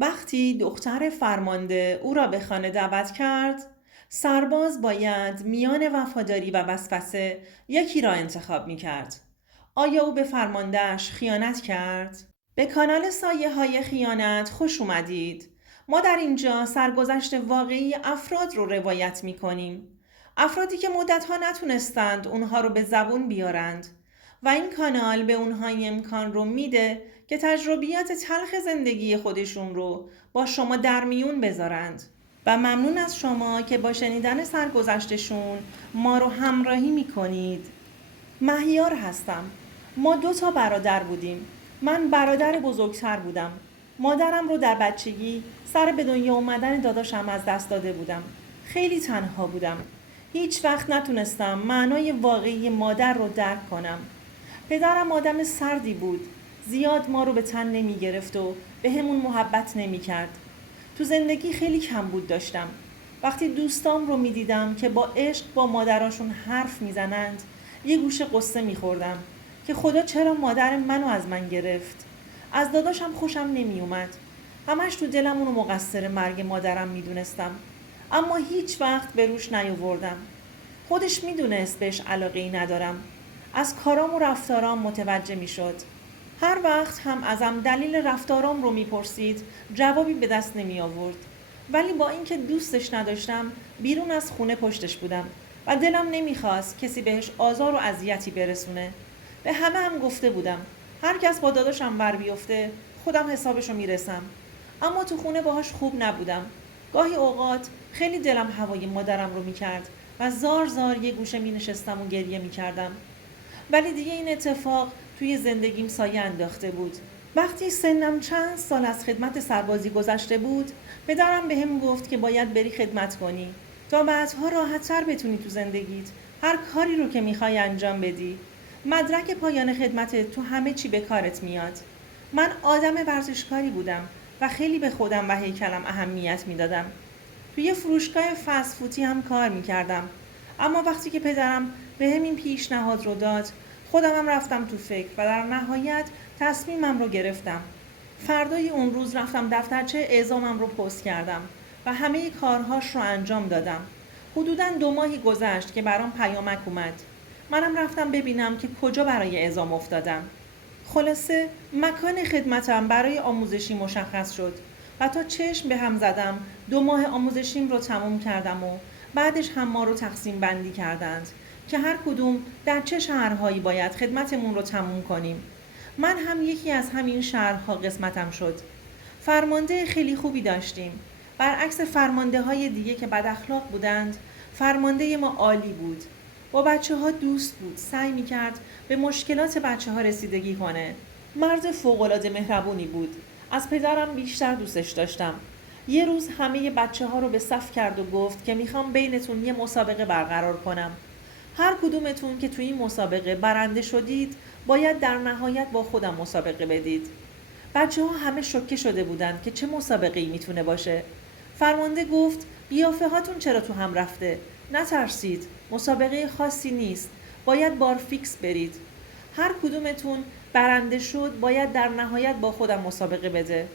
وقتی دختر فرمانده او را به خانه دعوت کرد، سرباز باید میان وفاداری و وسوسه یکی را انتخاب می کرد. آیا او به فرماندهش خیانت کرد؟ به کانال سایه های خیانت خوش اومدید. ما در اینجا سرگذشت واقعی افراد رو روایت می کنیم. افرادی که مدتها نتونستند اونها رو به زبون بیارند و این کانال به اونها امکان رو میده که تجربیات تلخ زندگی خودشون رو با شما در میون بذارند و ممنون از شما که با شنیدن سرگذشتشون ما رو همراهی میکنید. مهیار هستم. ما 2 برادر بودیم. من برادر بزرگتر بودم. مادرم رو در بچگی سر به دنیا اومدن داداشم از دست داده بودم. خیلی تنها بودم. هیچ وقت نتونستم معنای واقعی مادر رو درک کنم. پدرم آدم سردی بود. زیاد ما رو به تن نمی گرفت و به همون محبت نمی کرد. تو زندگی خیلی کمبود داشتم. وقتی دوستام رو می دیدم که با عشق با مادراشون حرف می زنند، یه گوشه قصه می خوردم که خدا چرا مادر منو از من گرفت. از داداشم خوشم نمی اومد. همش تو دلم اونو مقصر مرگ مادرم می دونستم. اما هیچ وقت به روش نیاوردم. خودش می دونست بهش علاقه ای ندارم. از کارام و رفتارام متوجه می شد. هر وقت هم ازم دلیل رفتارام رو میپرسید جوابی به دست نمی آورد. ولی با اینکه دوستش نداشتم بیرون از خونه پشتش بودم و دلم نمیخواست کسی بهش آزار و اذیتی برسونه. به همه هم گفته بودم هر کس با داداشم بر بیفته خودم حسابشو میرسم. اما تو خونه باهاش خوب نبودم. گاهی اوقات خیلی دلم هوای مادرم رو میکرد و زار زار یه گوشه می نشستم و گریه می کردم. ولی دیگه این اتفاق توی زندگیم سایه انداخته بود. وقتی سنم چند سال از خدمت سربازی گذشته بود، پدرم بهم گفت که باید بری خدمت کنی تا بعدها راحت‌تر بتونی تو زندگیت هر کاری رو که میخوای انجام بدی. مدرک پایان خدمتت تو همه چی به کارت میاد. من آدم ورزشکاری بودم و خیلی به خودم و هیکلم اهمیت میدادم. توی فروشگاه فسفوتی هم کار میکردم. اما وقتی که پدرم به همین پیشنهاد رو داد، خودم هم رفتم تو فکر و در نهایت تصمیمم رو گرفتم. فردای اون روز رفتم دفترچه اعزامم رو پست کردم و همه کارهاش رو انجام دادم. حدوداً 2 ماهی گذشت که برام پیامک اومد. منم رفتم ببینم که کجا برای اعزام افتادم. خلاصه مکان خدمتم برای آموزشی مشخص شد و تا چشم به هم زدم 2 ماه آموزشیم رو تموم کردم و بعدش هم ما رو تقسیم بندی کردند که هر کدوم در چه شهرهایی باید خدمتمون رو تموم کنیم. من هم یکی از همین شهرها قسمتم شد. فرمانده خیلی خوبی داشتیم. برعکس فرمانده های دیگه که بد اخلاق بودند، فرمانده ما عالی بود. با بچه ها دوست بود. سعی می کرد به مشکلات بچه ها رسیدگی کنه. مرد فوق‌العاده مهربونی بود. از پدرم بیشتر دوستش داشتم. یه روز همه بچه ها رو به صف کرد و گفت که میخوام بینتون یه مسابقه برقرار کنم. هر کدومتون که توی این مسابقه برنده شدید باید در نهایت با خودم مسابقه بدید. بچه ها همه شوکه شده بودند که چه مسابقه‌ای میتونه باشه. فرمانده گفت قیافه هاتون چرا تو هم رفته؟ نترسید. مسابقه خاصی نیست. باید بار فیکس برید. هر کدومتون برنده شد باید در نهایت با خودم مسابقه بده.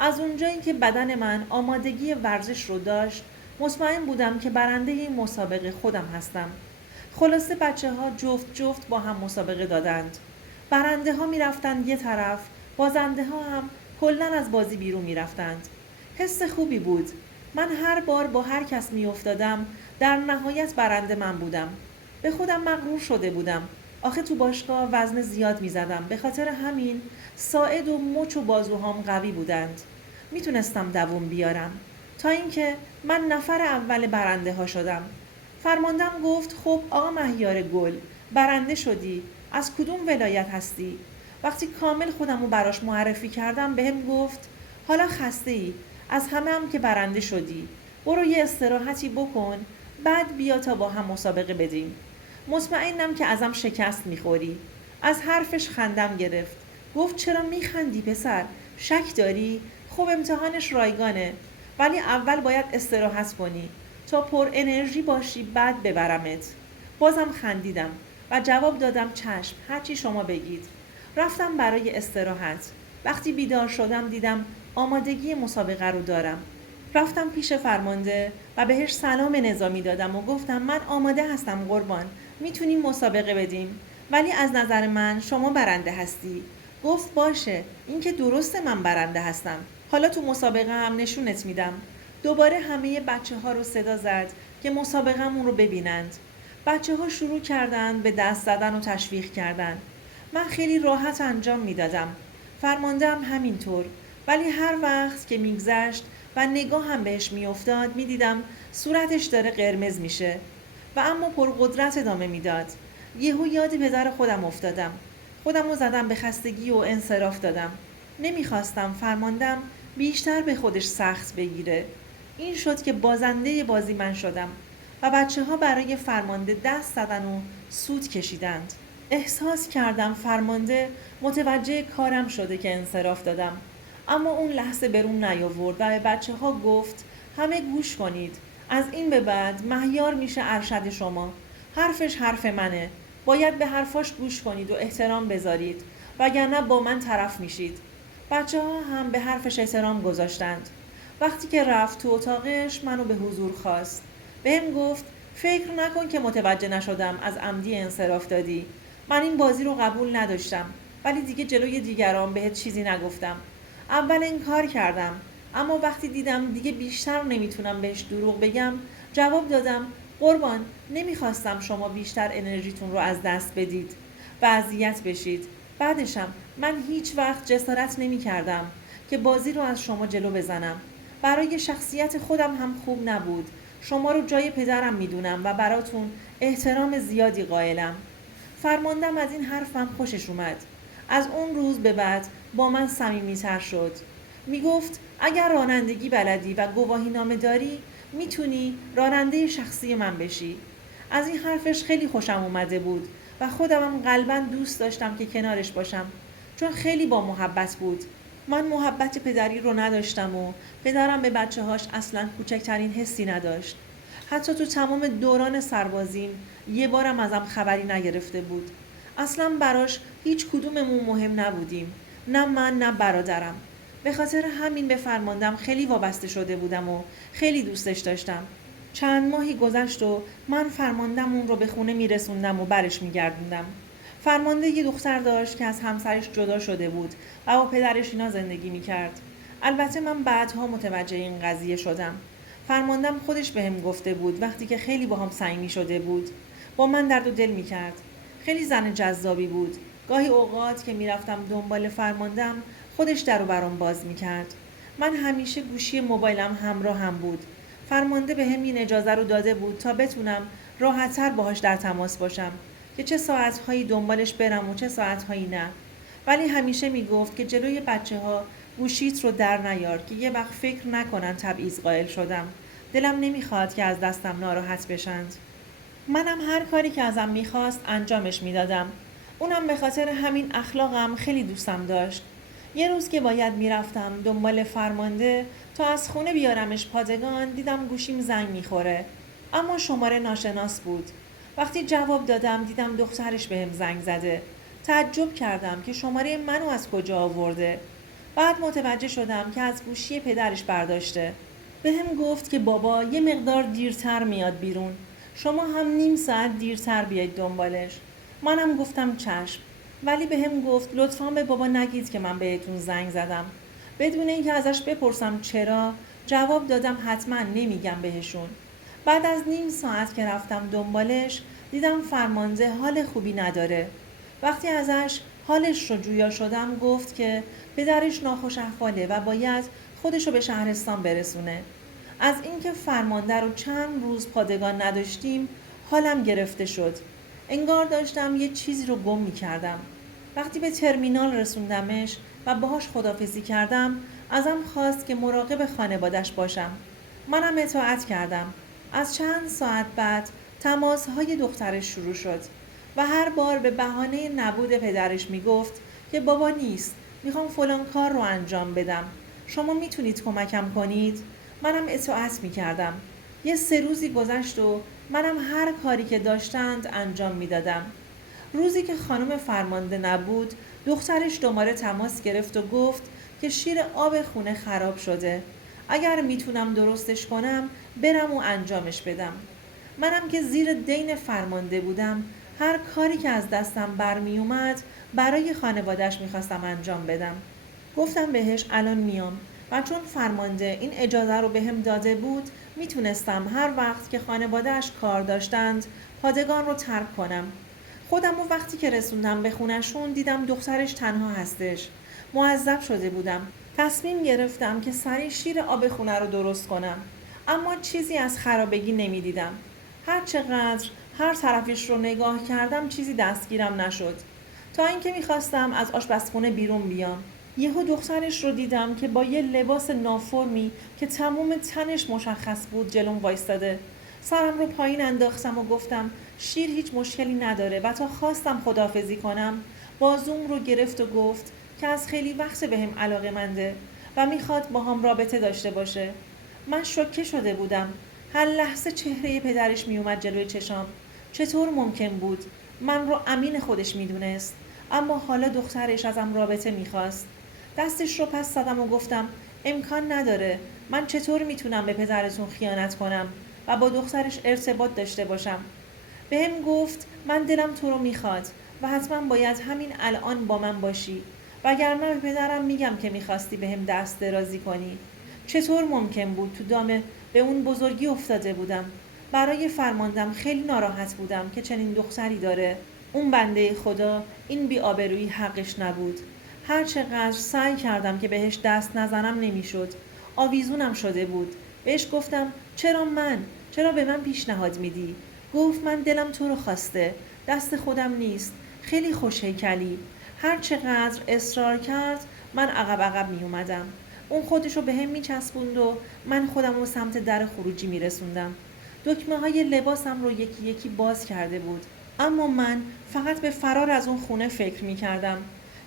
از اونجایی که بدن من آمادگی ورزش رو داشت، مطمئن بودم که برنده این مسابقه خودم هستم. خلاصه بچه ها جفت جفت با هم مسابقه دادند. برنده ها می رفتند یه طرف، بازنده ها هم کلن از بازی بیرون می رفتند. حس خوبی بود. من هر بار با هر کس می افتادم در نهایت برنده من بودم. به خودم مغرور شده بودم. آخه تو باشگاه وزن زیاد می زدم. به خاطر همین ساعد و مچ و بازوهام قوی بودند. می تونستم دووم بیارم. تا اینکه من نفر اول برنده ها شدم. فرماندم گفت خب آقا مهیار گل، برنده شدی. از کدوم ولایت هستی؟ وقتی کامل خودم رو براش معرفی کردم بهم گفت حالا خسته ای؟ از همه هم که برنده شدی. برو یه استراحتی بکن بعد بیا تا با هم مسابقه بدیم. مطمئنم که ازم شکست میخوری. از حرفش خندم گرفت. گفت چرا میخندی پسر؟ شک داری؟ خب امتحانش رایگانه. ولی اول باید استراحت کنی تا پر انرژی باشی بعد ببرمت. بازم خندیدم و جواب دادم چشم هرچی شما بگید. رفتم برای استراحت. وقتی بیدار شدم دیدم آمادگی مسابقه رو دارم. رفتم پیش فرمانده و بهش سلام نظامی دادم و گفتم من آماده هستم قربان، میتونیم مسابقه بدیم، ولی از نظر من شما برنده هستی. گفت باشه، این که درسته من برنده هستم، حالا تو مسابقه هم نشونت میدم. دوباره همه بچه ها رو صدا زد که مسابقه‌مون رو ببینند. بچه ها شروع کردند به دست زدن و تشویق کردن. من خیلی راحت انجام میدادم. فرمانده هم همینطور. ولی هر وقت که میگذشت و نگاه هم بهش میافتاد میدیدم صورتش داره قرمز میشه و اما پرقدرت ادامه میداد. یهو یاد پدر خودم افتادم. خودم رو زدم به خستگی و انصراف دادم. نمیخواستم فرماندم بیشتر به خودش سخت بگیره. این شد که بازنده بازی من شدم و بچه ها برای فرمانده دست زدن و سود کشیدند. احساس کردم فرمانده متوجه کارم شده که انصراف دادم. اما اون لحظه برون نیاورد و به بچه ها گفت همه گوش کنید. از این به بعد مهیار میشه ارشد شما. حرفش حرف منه. باید به حرفاش گوش کنید و احترام بذارید وگرنه با من طرف میشید. بچه ها هم به حرفش احترام گذاشتند. وقتی که رفت تو اتاقش منو به حضور خواست. بهم گفت فکر نکن که متوجه نشدم از عمدی انصراف دادی. من این بازی رو قبول نداشتم ولی دیگه جلوی دیگران بهت چیزی نگفتم. اول انکار کردم اما وقتی دیدم دیگه بیشتر نمیتونم بهش دروغ بگم جواب دادم قربان، نمیخواستم شما بیشتر انرژیتون رو از دست بدید و اذیت بشید. بعدشم من هیچ وقت جسارت نمیکردم که بازی رو از شما جلو بزنم. برای شخصیت خودم هم خوب نبود. شما رو جای پدرم میدونم و براتون احترام زیادی قائلم. فرماندم از این حرفم خوشش اومد. از اون روز به بعد با من صمیمیتر شد. میگفت اگر رانندگی بلدی و گواهی نامه داری میتونی راننده شخصی من بشی. از این حرفش خیلی خوشم اومده بود و خودمم قلباً دوست داشتم که کنارش باشم چون خیلی با محبت بود. من محبت پدری رو نداشتم و پدرم به بچه هاش اصلاً کوچکترین حسی نداشت. حتی تو تمام دوران سربازیم یه بارم ازم خبری نگرفته بود. اصلاً براش هیچ کدوممون مهم نبودیم. نه من نه برادرم. به خاطر همین به فرماندم خیلی وابسته شده بودم و خیلی دوستش داشتم. چند ماهی گذشت و من فرماندم اون رو به خونه میرسوندم و برش میگردوندم. فرمانده یه دختر داشت که از همسرش جدا شده بود و با پدرش اینا زندگی میکرد. البته من بعدها متوجه این قضیه شدم. فرماندم خودش بهم گفته بود وقتی که خیلی باهام صمیمی شده بود. با من درد و دل میکرد. خیلی زن جذابی بود. گاهی اوقات که میرفتم دنبال فرماندم خودش در و برام باز میکرد. من همیشه گوشی موبایلم همراه هم بود. فرمانده به هم این اجازه رو داده بود تا بتونم راحت‌تر باهاش در تماس باشم که چه ساعت‌هایی دنبالش برم و چه ساعت‌هایی نه. ولی همیشه میگفت که جلوی بچه‌ها گوشیت رو در نیار که یه وقت فکر نکنن تبعیض قائل شدم. دلم نمیخواد که از دستم ناراحت بشند. منم هر کاری که ازم میخواست انجامش میدادم. اونم به خاطر همین اخلاقم خیلی دوستم داشت. یه روز که باید میرفتم دنبال فرمانده تا از خونه بیارمش پادگان دیدم گوشیم زنگ میخوره. اما شماره ناشناس بود. وقتی جواب دادم دیدم دخترش بهم زنگ زده. تعجب کردم که شماره منو از کجا آورده. بعد متوجه شدم که از گوشی پدرش برداشته. بهم گفت که بابا یه مقدار دیرتر میاد بیرون. شما هم نیم ساعت دیرتر بیاید دنبالش. منم گفتم چشم. ولی بهم گفت لطفاً به بابا نگید که من بهتون زنگ زدم. بدون اینکه ازش بپرسم چرا جواب دادم حتما نمیگم بهشون. بعد از نیم ساعت که رفتم دنبالش دیدم فرمانده حال خوبی نداره. وقتی ازش حالش رو جویا شدم گفت که پدرش ناخوش احواله و باید خودشو به شهرستان برسونه. از اینکه فرمانده رو چند روز پادگان نداشتیم حالم گرفته شد. انگار داشتم یه چیزی رو گم می‌کردم. وقتی به ترمینال رسوندمش و باهاش خداحافظی کردم ازم خواست که مراقب خانوادش باشم. منم اطاعت کردم. از چند ساعت بعد تماس‌های دخترش شروع شد و هر بار به بهانه نبود پدرش میگفت که بابا نیست، میخوام فلان کار رو انجام بدم. شما میتونید کمکم کنید؟ منم اطاعت میکردم. یه 3 روزی گذشت و منم هر کاری که داشتند انجام میدادم. روزی که خانم فرمانده نبود دخترش دوباره تماس گرفت و گفت که شیر آب خونه خراب شده. اگر میتونم درستش کنم برم و انجامش بدم. منم که زیر دین فرمانده بودم، هر کاری که از دستم برمی اومد برای خانواده‌اش میخواستم انجام بدم. گفتم بهش الان میام و چون فرمانده این اجازه رو بهم داده بود میتونستم هر وقت که خانواده‌اش کار داشتند پادگان رو ترک کنم. خودم و وقتی که رسوندم به خونشون دیدم دخترش تنها هستش. معذب شده بودم. تصمیم گرفتم که سریع شیر آب خونه رو درست کنم. اما چیزی از خرابگی نمیدیدم. هر چقدر هر طرفش رو نگاه کردم چیزی دستگیرم نشد. تا اینکه میخواستم از آشپزخونه بیرون بیام. یهو دخترش رو دیدم که با یه لباس نافرمی که تمام تنش مشخص بود جلوم وایستاده. سرم رو پایین انداختم و گفتم شیر هیچ مشکلی نداره و تا خواستم خداحافظی کنم بازوم رو گرفت و گفت که از خیلی وقت بهم علاقه‌منده و میخواد با هم رابطه داشته باشه. من شوکه شده بودم. هر لحظه چهره پدرش میومد جلوی چشام. چطور ممکن بود؟ من رو امین خودش میدونست. اما حالا دخترش ازم رابطه میخواست. دستش رو پس زدم و گفتم امکان نداره. من چطور میتونم به پدرتون خیانت کنم و با دخترش ارتباط داشته باشم؟ بهم گفت من دلم تو رو میخواد و حتما باید همین الان با من باشی. وگرنه به پدرم میگم که میخواستی بهم دست درازی کنی. چطور ممکن بود تو دام به اون بزرگی افتاده بودم. برای فرماندم خیلی ناراحت بودم که چنین دختری داره. اون بنده خدا این بی‌آبرویی حقش نبود. هر چقدر سعی کردم که بهش دست نزنم نمیشد. آویزونم شده بود. بهش گفتم چرا من؟ چرا به من پیشنهاد میدی؟ گفت من دلم تو رو خواسته. دست خودم نیست. خیلی خوش‌هیکلی. هر چقدر اصرار کرد من عقب می اومدم. اون خودشو به هم میچسبوند و من خودم رو سمت در خروجی میرسوندم. دکمه های لباسم رو یکی یکی باز کرده بود. اما من فقط به فرار از اون خونه فکر میکردم.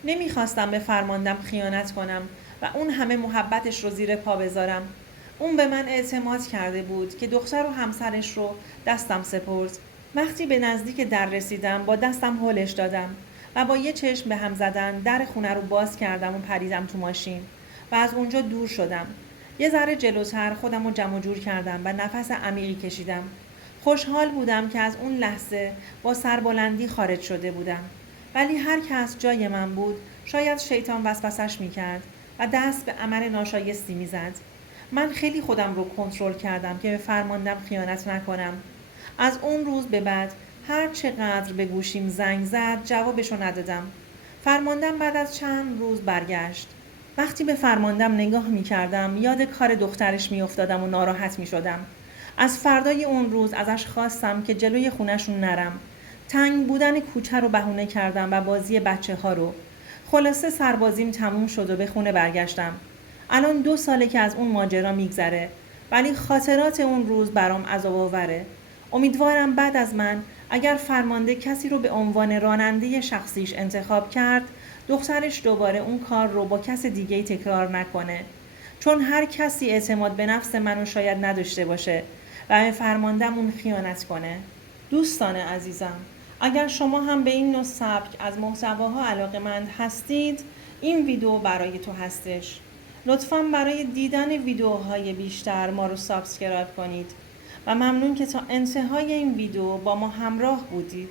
نمیخواستم به فرماندم خیانت کنم و اون همه محبتش رو زیر پا بذارم. اون به من اعتماد کرده بود که دختر و همسرش رو دستم سپرد. وقتی به نزدیک در رسیدم با دستم هلش دادم و با یه چشم به هم زدن در خونه رو باز کردم و پریدم تو ماشین و از اونجا دور شدم. یه ذره جلوتر خودم رو جمع جور کردم و نفس عمیقی کشیدم. خوشحال بودم که از اون لحظه با سربلندی خارج شده بودم. ولی هر کس جای من بود شاید شیطان وسوسش میکرد و دست به عمل ناشایستی میزد. من خیلی خودم رو کنترل کردم که به فرماندم خیانت نکنم. از اون روز به بعد هر چقدر به گوشیم زنگ زد جوابشو ندادم. فرماندم بعد از چند روز برگشت. وقتی به فرماندم نگاه می کردم یاد کار دخترش می افتادم و ناراحت می شدم. از فردای اون روز ازش خواستم که جلوی خونشون نرم. تنگ بودن کوچه رو بهونه کردم و بازی بچه ها رو. خلاصه سربازیم تموم شد و به خونه برگشتم. الان 2 ساله که از اون ماجرا میگذره ولی خاطرات اون روز برام عذاب‌آوره. امیدوارم بعد از من اگر فرمانده کسی رو به عنوان راننده شخصیش انتخاب کرد دخترش دوباره اون کار رو با کس دیگه‌ای تکرار نکنه. چون هر کسی اعتماد به نفس منو شاید نداشته باشه و به فرمانده‌مون خیانت کنه. دوستان عزیزم، اگر شما هم به این نوع سبک از محتواها علاقه‌مند هستید این ویدیو برای تو هستش. لطفاً برای دیدن ویدیوهای بیشتر ما رو سابسکرایب کنید و ممنون که تا انتهای این ویدیو با ما همراه بودید.